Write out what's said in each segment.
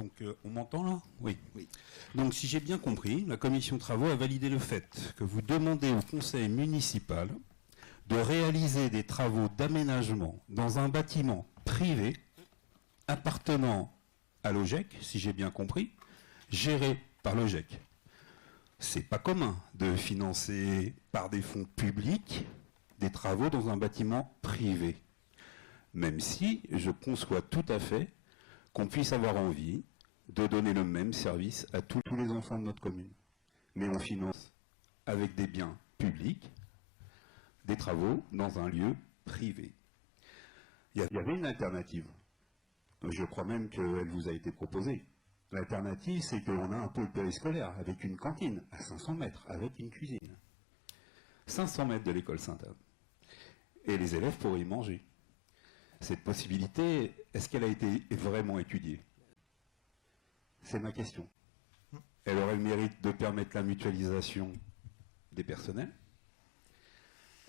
Donc, on m'entend là ? Oui. Donc, si j'ai bien compris, la commission travaux a validé le fait que vous demandez au conseil municipal de réaliser des travaux d'aménagement dans un bâtiment privé appartenant à l'OGEC, si j'ai bien compris, géré par l'OGEC. C'est pas commun de financer par des fonds publics des travaux dans un bâtiment privé. Même si je conçois tout à fait qu'on puisse avoir envie de donner le même service à tous les enfants de notre commune. Mais on finance avec des biens publics des travaux dans un lieu privé. Il y avait une alternative. Je crois même qu'elle vous a été proposée. L'alternative, c'est qu'on a un pôle périscolaire avec une cantine à 500 mètres, avec une cuisine. 500 mètres de l'école Sainte-Anne. Et les élèves pourraient y manger. Cette possibilité, est-ce qu'elle a été vraiment étudiée? C'est ma question. Elle aurait le mérite de permettre la mutualisation des personnels.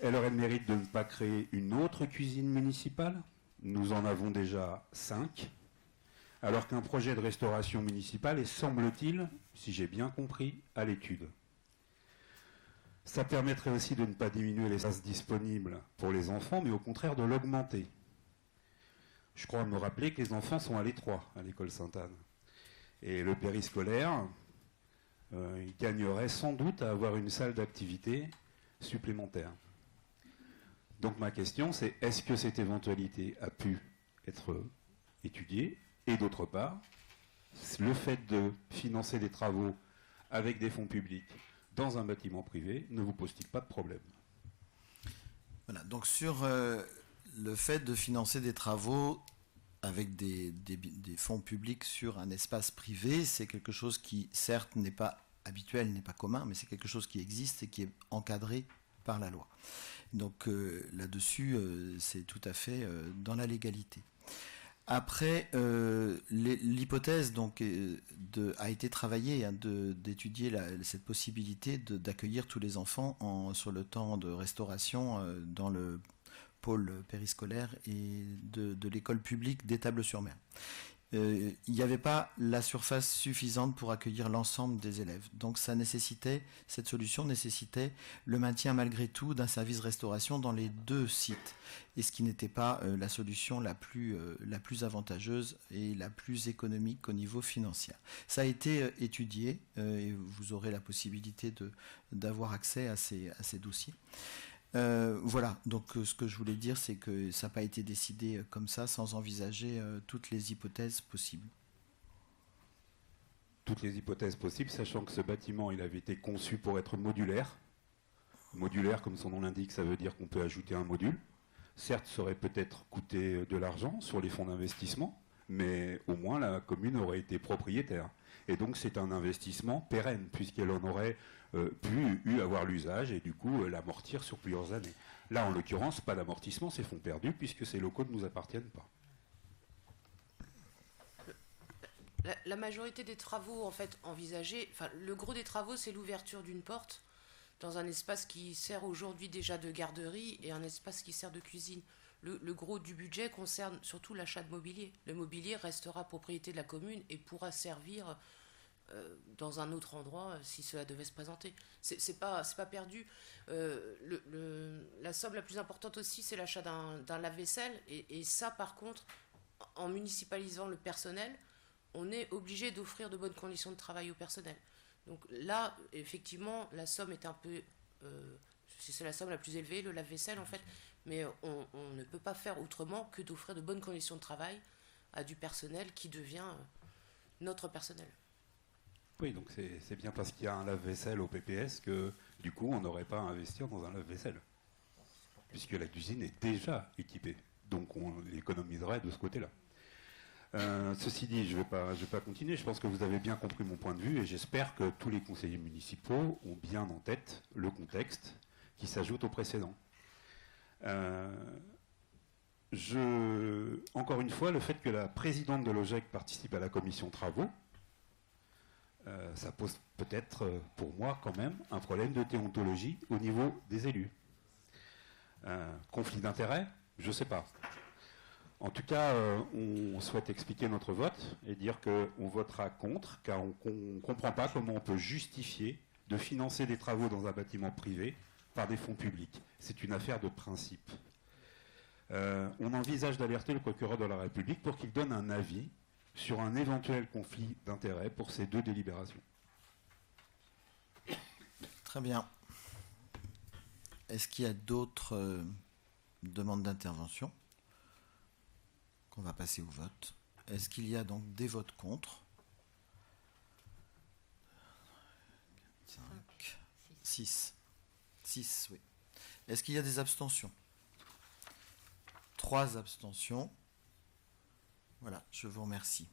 Elle aurait le mérite de ne pas créer une autre cuisine municipale. Nous en avons déjà 5. Alors qu'un projet de restauration municipale est, semble-t-il, si j'ai bien compris, à l'étude. Ça permettrait aussi de ne pas diminuer l'espace disponible pour les enfants, mais au contraire de l'augmenter. Je crois me rappeler que les enfants sont à l'étroit à l'école Sainte-Anne. Et le périscolaire, il gagnerait sans doute à avoir une salle d'activité supplémentaire. Donc ma question, c'est est-ce que cette éventualité a pu être étudiée? Et d'autre part, le fait de financer des travaux avec des fonds publics dans un bâtiment privé ne vous pose-t-il pas de problème? Voilà, donc sur le fait de financer des travaux avec des fonds publics sur un espace privé, c'est quelque chose qui, certes, n'est pas habituel, n'est pas commun, mais c'est quelque chose qui existe et qui est encadré par la loi. Donc là-dessus, c'est tout à fait dans la légalité. Après, l'hypothèse donc a été travaillée d'étudier cette possibilité d'accueillir tous les enfants sur le temps de restauration dans le pôle périscolaire et de l'école publique d'Étables-sur-Mer. Il n'y avait pas la surface suffisante pour accueillir l'ensemble des élèves. Donc cette solution nécessitait le maintien malgré tout d'un service restauration dans les 2 sites. Et ce qui n'était pas la solution la plus avantageuse et la plus économique au niveau financier. Ça a été étudié et vous aurez la possibilité d'avoir accès à ces dossiers. Voilà, donc ce que je voulais dire, c'est que ça n'a pas été décidé comme ça, sans envisager toutes les hypothèses possibles. Toutes les hypothèses possibles, sachant que ce bâtiment, il avait été conçu pour être modulaire. Modulaire, comme son nom l'indique, ça veut dire qu'on peut ajouter un module. Certes, ça aurait peut-être coûté de l'argent sur les fonds d'investissement, mais au moins la commune aurait été propriétaire. Et donc c'est un investissement pérenne, puisqu'elle en aurait pu avoir l'usage et du coup l'amortir sur plusieurs années. Là, en l'occurrence, pas d'amortissement, c'est fonds perdus, puisque ces locaux ne nous appartiennent pas. La majorité des travaux en fait envisagés, enfin le gros des travaux, c'est l'ouverture d'une porte dans un espace qui sert aujourd'hui déjà de garderie et un espace qui sert de cuisine. Le gros du budget concerne surtout l'achat de mobilier. Le mobilier restera propriété de la commune et pourra servir dans un autre endroit si cela devait se présenter. C'est pas perdu. La somme la plus importante aussi, c'est l'achat d'un lave-vaisselle. Et ça, par contre, en municipalisant le personnel, on est obligé d'offrir de bonnes conditions de travail au personnel. Donc là, effectivement, la somme est un peu... c'est la somme la plus élevée, le lave-vaisselle en fait, mais on ne peut pas faire autrement que d'offrir de bonnes conditions de travail à du personnel qui devient notre personnel. Oui, donc c'est bien parce qu'il y a un lave-vaisselle au PPS que du coup on n'aurait pas à investir dans un lave-vaisselle, puisque la cuisine est déjà équipée, donc on économiserait de ce côté-là. Ceci dit, je vais pas continuer. Je pense que vous avez bien compris mon point de vue et j'espère que tous les conseillers municipaux ont bien en tête le contexte qui s'ajoute au précédent. Encore une fois, le fait que la présidente de l'OGEC participe à la commission travaux, ça pose peut-être pour moi quand même un problème de déontologie au niveau des élus. Conflit d'intérêts, je ne sais pas. En tout cas, on souhaite expliquer notre vote et dire qu'on votera contre, car on ne comprend pas comment on peut justifier de financer des travaux dans un bâtiment privé par des fonds publics. C'est une affaire de principe. On envisage d'alerter le procureur de la République pour qu'il donne un avis sur un éventuel conflit d'intérêts pour ces deux délibérations. Très bien. Est-ce qu'il y a d'autres demandes d'intervention qu'on va passer au vote? Est-ce qu'il y a donc des votes contre? 5, 6. 6, oui. Est-ce qu'il y a des abstentions? 3 abstentions. Voilà, je vous remercie.